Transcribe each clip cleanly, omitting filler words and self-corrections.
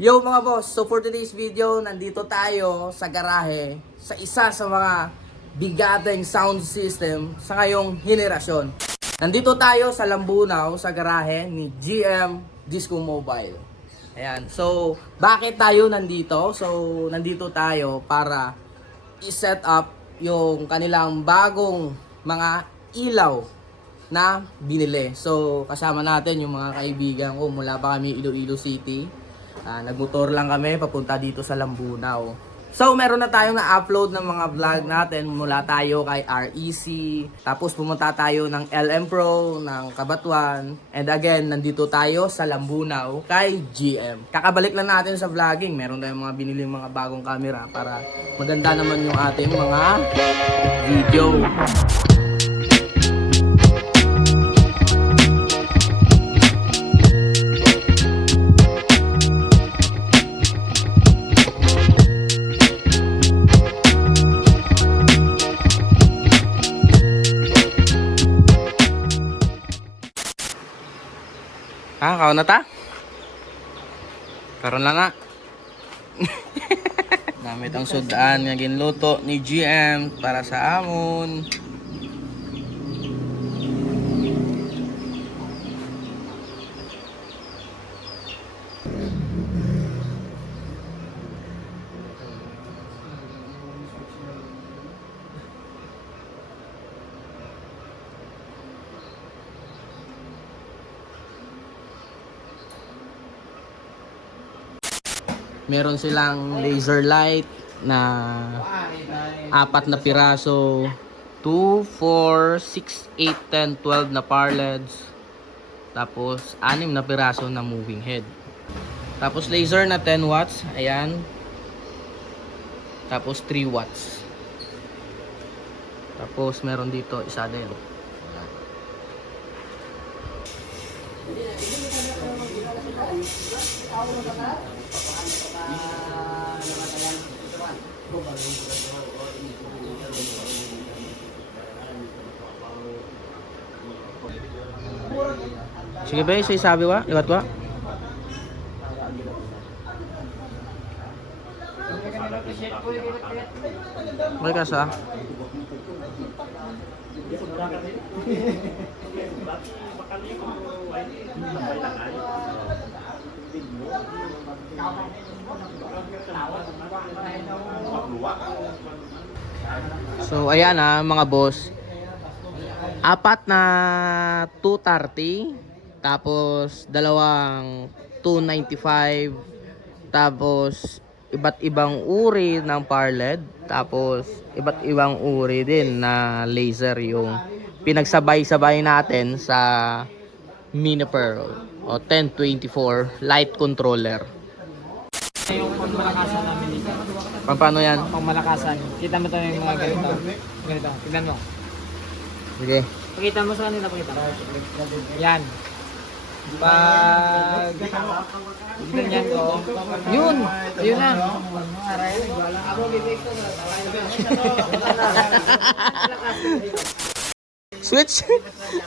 Yo mga boss, so for today's video, nandito tayo sa garahe sa isa sa mga bigateng sound system sa ngayong henerasyon. Nandito tayo sa Lambunaw sa garahe ni GM Disco Mobile. Ayan, so bakit tayo nandito? So nandito tayo para i-set up yung kanilang bagong mga ilaw na binili. So kasama natin yung mga kaibigan ko mula pa kami Iloilo City. Nagmotor lang kami papunta dito sa Lambunaw. So meron na tayong na-upload ng mga vlog natin mula tayo kay REC. Tapos pumunta tayo ng LM Pro, ng Kabatwan. And again, nandito tayo sa Lambunaw kay GM. Kakabalik lang natin sa vlogging. Meron tayong mga binili mga bagong camera para maganda naman yung ating mga video. Kaon na ta? Karon lang na. Gamit ang sudan nga ginluto ni GM para sa amon. Meron silang laser light na 4 na piraso, 2, 4, 6, 8, 10, 12 na power LEDs. Tapos 6 na piraso na moving head. Tapos laser na 10 watts, ayan. Tapos 3 watts. Tapos meron dito isa din. Sige ba, sabi wa? Liwat wa? May kasa? So ayan mga boss. 4 na 230, tapos dalawang 295, tapos iba't ibang uri ng power LED, tapos iba't ibang uri din na laser yung pinagsabay-sabay natin sa Mini Pearl o 1024 light controller. Yung pangmalakasan namin dito. Paano yan? Pangmalakasan. Kita mo ito yung mga ganito. Ganito. Tignan mo. Sige. Pakita mo sa kanila. Pakita. Yan. Pag ganyan ko. Yun. Yun lang. Switch?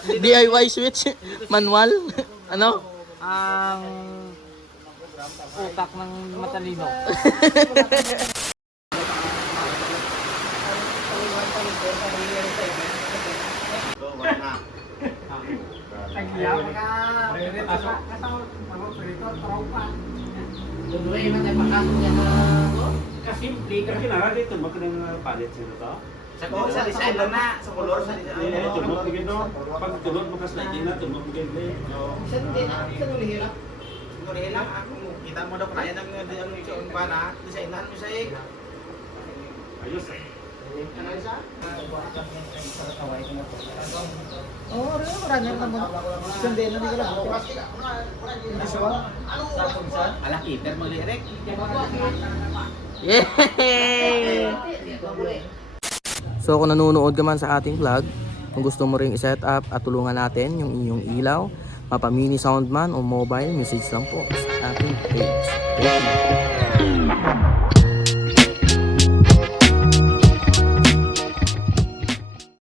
DIY switch? Manual? Ano? Ang utak ng matalino. Kasimple ka kinara dito magkano palit sila to? Sa design lang na, sa color, sa design. Eh, tulog bigyan no. Pag tulog mo kas lagi na tulog bigyan din. Isa din na, isa nulihila. Nulihila ako, kita mo daw kaya nang ang bana, designan mo sa ik. Ayos eh. Ano isa? Oo, rin mo rin naman. Sundin na nila. Ala keeper mo lirik. Yay! So kung nanonood ka man sa ating vlog, kung gusto mo ring i-set up at tulungan natin yung inyong ilaw, mapa mini soundman o mobile, message lang po sa ating page. Thank you.